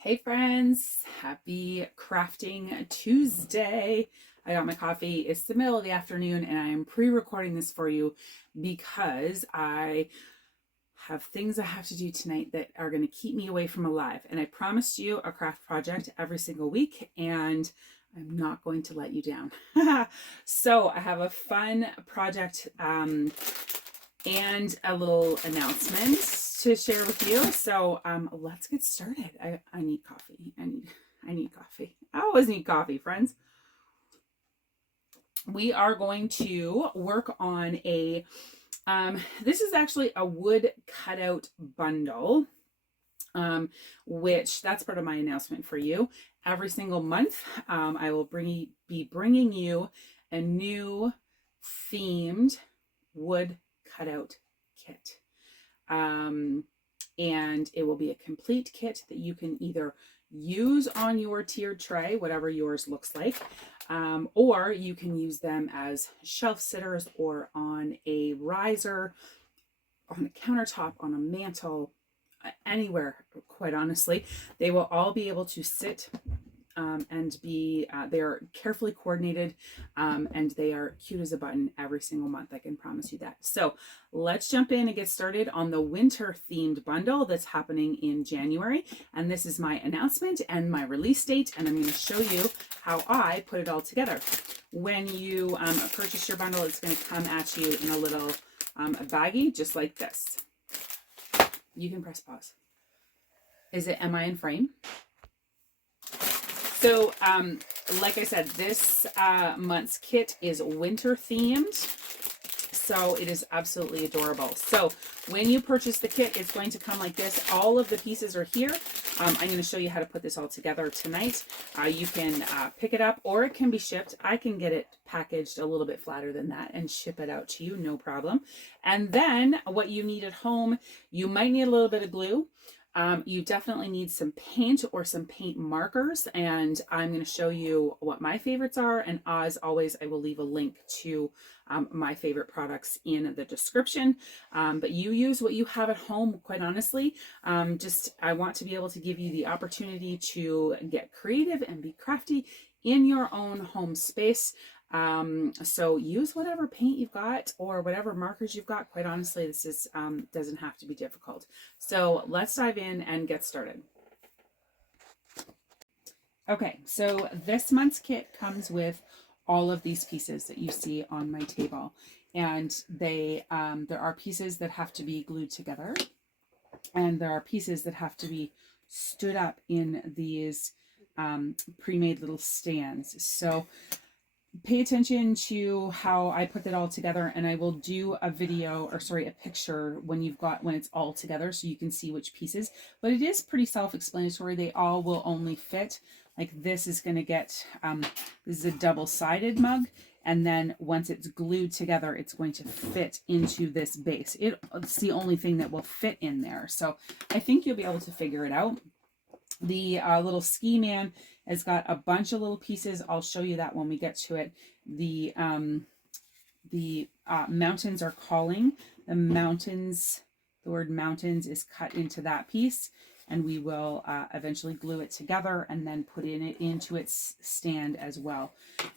Hey friends, happy crafting Tuesday. I got my coffee. It's the middle of the afternoon and I am pre-recording this for you because I have things I have to do tonight that are going to keep me away from alive. And I promised you a craft project every single week and I'm not going to let you down. So I have a fun project and a little announcement to share with you. So let's get started. I need coffee. I need coffee. I always need coffee, friends. We are going to work on a this is actually a wood cutout bundle, which that's part of my announcement for you. Every single month, I will be bringing you a new themed wood cutout kit. And it will be a complete kit that you can either use on your tiered tray, whatever yours looks like, or you can use them as shelf sitters or on a riser, on a countertop, on a mantle, anywhere, quite honestly. They will all be able to sit and be, they're carefully coordinated, and they are cute as a button every single month. I can promise you that. So let's jump in and get started on the winter themed bundle that's happening in January. And this is my announcement and my release date. And I'm going to show you how I put it all together. When you purchase your bundle, it's going to come at you in a little baggie, just like this. You can press pause. Am I in frame? So, like I said, this month's kit is winter themed, so it is absolutely adorable. So when you purchase the kit, it's going to come like this. All of the pieces are here. I'm going to show you how to put this all together tonight. You can pick it up or it can be shipped. I can get it packaged a little bit flatter than that and ship it out to you, no problem. And then what you need at home, you might need a little bit of glue. You definitely need some paint or some paint markers, and I'm going to show you what my favorites are. And as always, I will leave a link to my favorite products in the description. But you use what you have at home, quite honestly. I want to be able to give you the opportunity to get creative and be crafty in your own home space. So use whatever paint you've got or whatever markers you've got. Quite honestly, this is doesn't have to be difficult. So let's dive in and get started. Okay, so this month's kit comes with all of these pieces that you see on my table, and there are pieces that have to be glued together, and there are pieces that have to be stood up in these pre-made little stands. So pay attention to how I put that all together, and I will do a picture when it's all together so you can see which pieces. But it is pretty self-explanatory. They all will only fit. Like this is going to get, this is a double-sided mug, and then once it's glued together, it's going to fit into this base. It's the only thing that will fit in there. So I think you'll be able to figure it out. The little ski man has got a bunch of little pieces. I'll show you that when we get to it. The mountains are calling. The word mountains is cut into that piece, and we will eventually glue it together and then put it into its stand as well.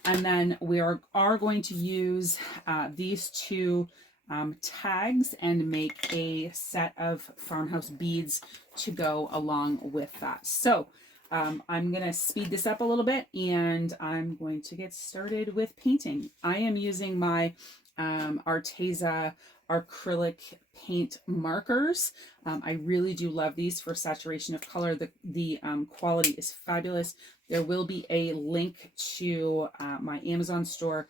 And then we are going to use these two tags and make a set of farmhouse beads to go along with that. So I'm going to speed this up a little bit and I'm going to get started with painting. I am using my Arteza acrylic paint markers. I really do love these for saturation of color. The quality is fabulous. There will be a link to my Amazon store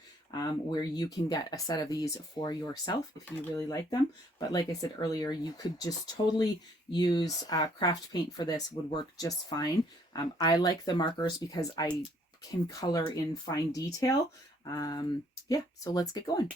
where you can get a set of these for yourself if you really like them. But like I said earlier, you could just totally use craft paint for this, would work just fine. I like the markers because I can color in fine detail. Yeah, so let's get going.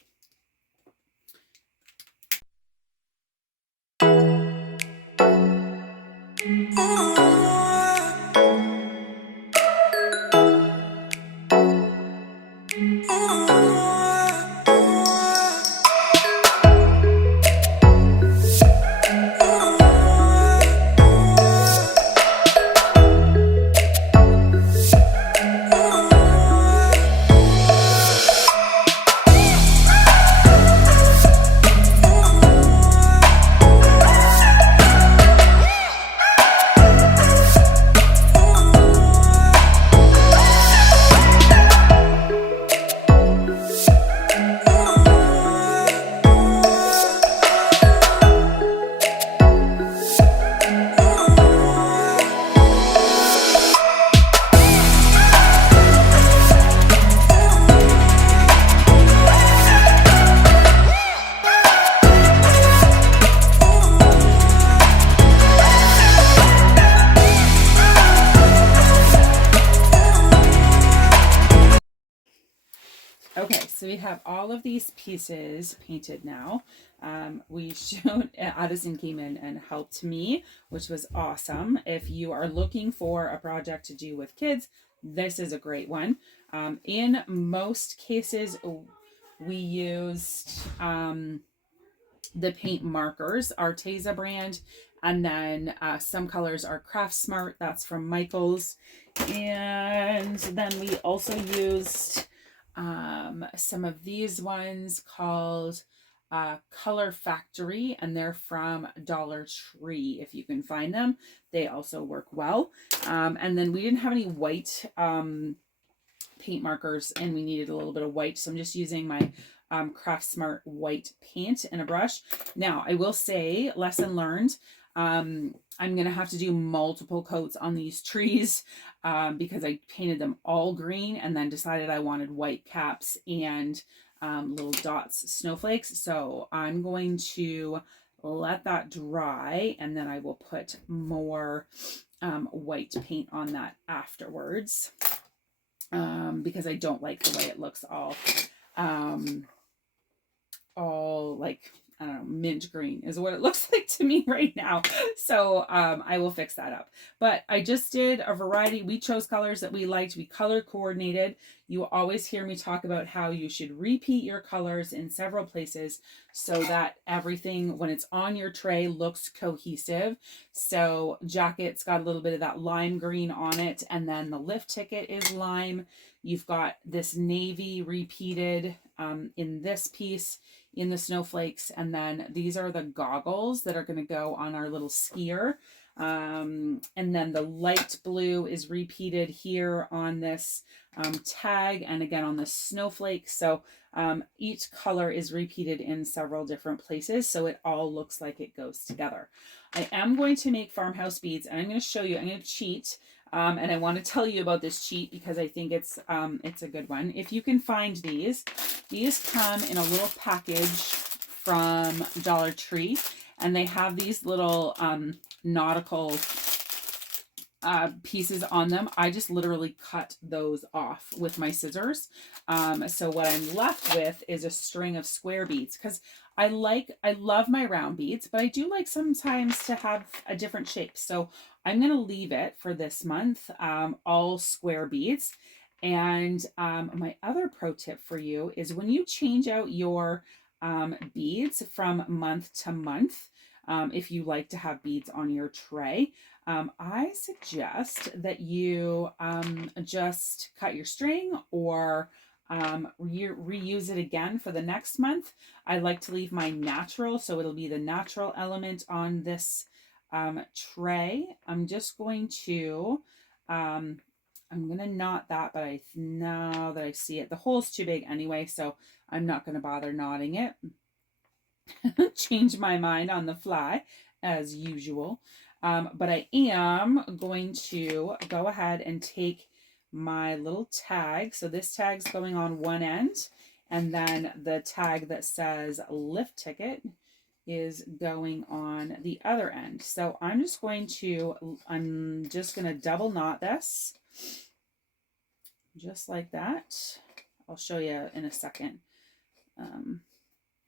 we have all of these pieces painted now. We showed, Addison came in and helped me, which was awesome. If you are looking for a project to do with kids, this is a great one. In most cases, we used the paint markers, Arteza brand, and then some colors are Craft Smart, that's from Michaels. And then we also used some of these ones called Color Factory, and they're from Dollar Tree if you can find them. They also work well. And then we didn't have any white paint markers, and we needed a little bit of white, so I'm just using my Craft Smart white paint and a brush. Now I will say, lesson learned, I'm gonna have to do multiple coats on these trees because I painted them all green and then decided I wanted white caps and little dots, snowflakes. So I'm going to let that dry, and then I will put more white paint on that afterwards. Because I don't like the way it looks all like, I don't know, mint green is what it looks like to me right now. So I will fix that up. But I just did a variety. We chose colors that we liked. We color coordinated. You always hear me talk about how you should repeat your colors in several places so that everything, when it's on your tray, looks cohesive. So jacket's got a little bit of that lime green on it, and then the lift ticket is lime. You've got this navy repeated in this piece, in the snowflakes, and then these are the goggles that are going to go on our little skier. And then the light blue is repeated here on this tag, and again on the snowflake. So each color is repeated in several different places, so it all looks like it goes together. I am going to make farmhouse beads, and I'm going to show you. I'm going to cheat. And I want to tell you about this cheat because I think it's a good one. If you can find these come in a little package from Dollar Tree, and they have these little nautical pieces on them. I just literally cut those off with my scissors. So what I'm left with is a string of square beads, because I love my round beads, but I do like sometimes to have a different shape. So I'm going to leave it for this month, all square beads. And my other pro tip for you is when you change out your beads from month to month, if you like to have beads on your tray, I suggest that you just cut your string or reuse it again for the next month. I like to leave my natural, so it'll be the natural element on this tray. I'm just going to I'm gonna knot that, but now that I see it, the hole's too big anyway, so I'm not gonna bother knotting it. Change my mind on the fly as usual. But I am going to go ahead and take my little tag. So this tag's going on one end, and then the tag that says lift ticket is going on the other end. So I'm just going to double knot this just like that. I'll show you in a second.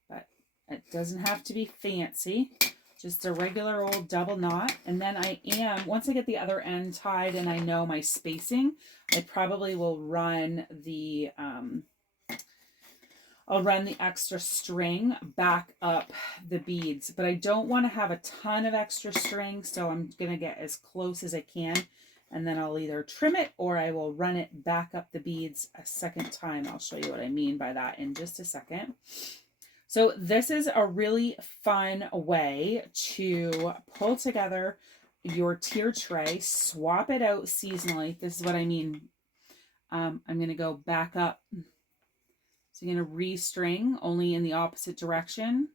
But it doesn't have to be fancy, just a regular old double knot. And then once I get the other end tied and I know my spacing, I probably will run the I'll run the extra string back up the beads, but I don't want to have a ton of extra string, so I'm going to get as close as I can, and then I'll either trim it or I will run it back up the beads a second time. I'll show you what I mean by that in just a second. So this is a really fun way to pull together your tier tray, swap it out seasonally. This is what I mean. I'm going to go back up. So I'm going to restring only in the opposite direction.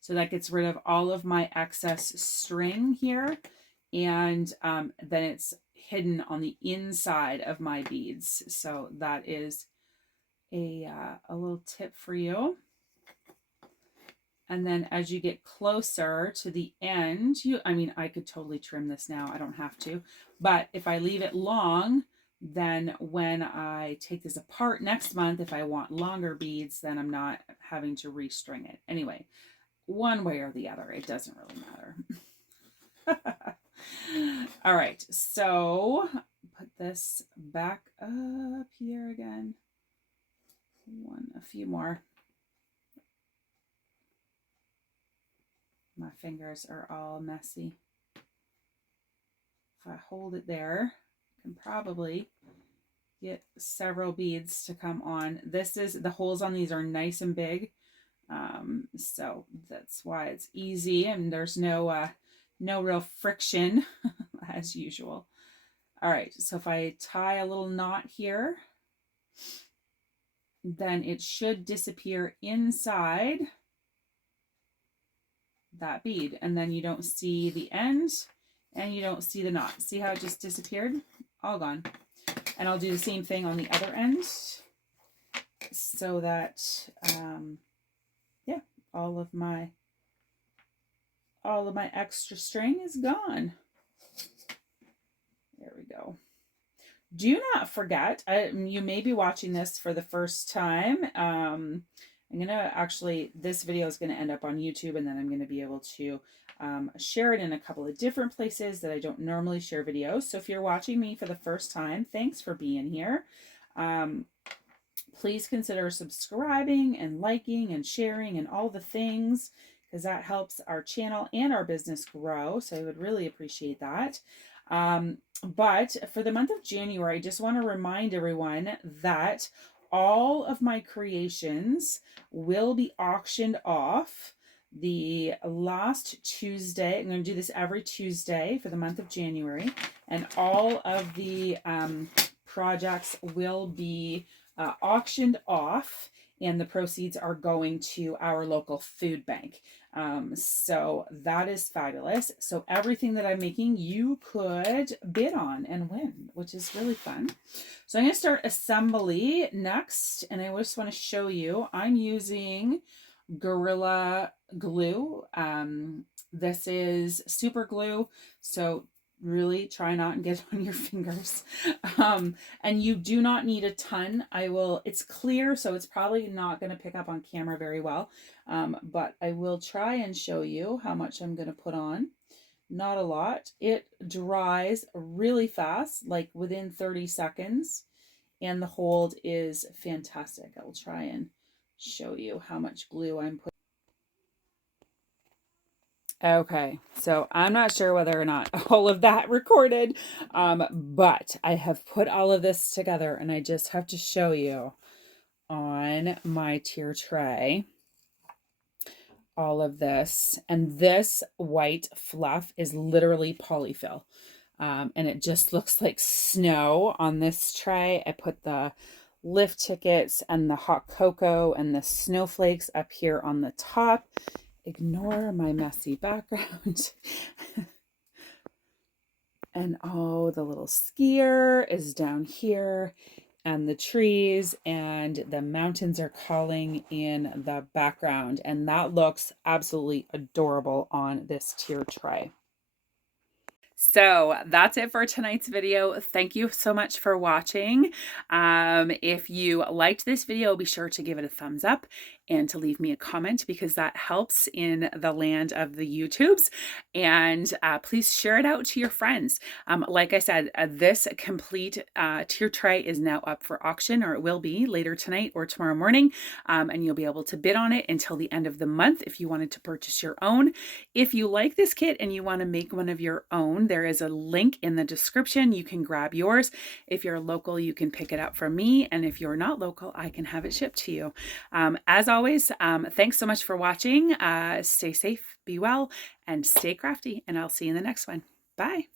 So that gets rid of all of my excess string here. And then it's hidden on the inside of my beads. So that is a little tip for you. And then as you get closer to the end, I could totally trim this now. I don't have to. But if I leave it long, then when I take this apart next month, if I want longer beads, then I'm not having to restring it. Anyway, one way or the other, it doesn't really matter. All right, so put this back up here again. A few more. My fingers are all messy. If I hold it there, I can probably get several beads to come on. The holes on these are nice and big. So that's why it's easy, and there's no real friction as usual. All right, so if I tie a little knot here, then it should disappear inside that bead, and then you don't see the end and you don't see the knot. See how it just disappeared? All gone. And I'll do the same thing on the other end so that yeah, all of my extra string is gone. There we go. Do not forget, you may be watching this for the first time. I'm gonna this video is gonna end up on YouTube, and then I'm gonna be able to share it in a couple of different places that I don't normally share videos. So if you're watching me for the first time, thanks for being here. Please consider subscribing and liking and sharing and all the things, because that helps our channel and our business grow. So I would really appreciate that. But for the month of January, I just want to remind everyone that all of my creations will be auctioned off the last Tuesday. I'm going to do this every Tuesday for the month of January, and all of the projects will be auctioned off, and the proceeds are going to our local food bank. So that is fabulous. So everything that I'm making, you could bid on and win, which is really fun. So I'm going to start assembly next, and I just want to show you, I'm using Gorilla Glue. This is super glue, so really try not and get on your fingers. And you do not need a ton. It's clear, so it's probably not going to pick up on camera very well. But I will try and show you how much I'm going to put on. Not a lot. It dries really fast, like within 30 seconds. And the hold is fantastic. I will try and show you how much glue I'm putting. Okay, so I'm not sure whether or not all of that recorded, but I have put all of this together, and I just have to show you on my tier tray all of this. And this white fluff is literally polyfill, and it just looks like snow on this tray. I put the lift tickets and the hot cocoa and the snowflakes up here on the top. Ignore my messy background. And oh, the little skier is down here, and the trees and the mountains are calling in the background, and that looks absolutely adorable on this tier tray. So that's it for tonight's video. Thank you so much for watching. If you liked this video, be sure to give it a thumbs up and to leave me a comment, because that helps in the land of the YouTubes. And please share it out to your friends. Like I said, this complete tier tray is now up for auction, or it will be later tonight or tomorrow morning. And you'll be able to bid on it until the end of the month if you wanted to purchase your own. If you like this kit and you want to make one of your own, there is a link in the description. You can grab yours. If you're local, you can pick it up from me. And if you're not local, I can have it shipped to you. As always, thanks so much for watching. Stay safe, be well, and stay crafty. And I'll see you in the next one. Bye.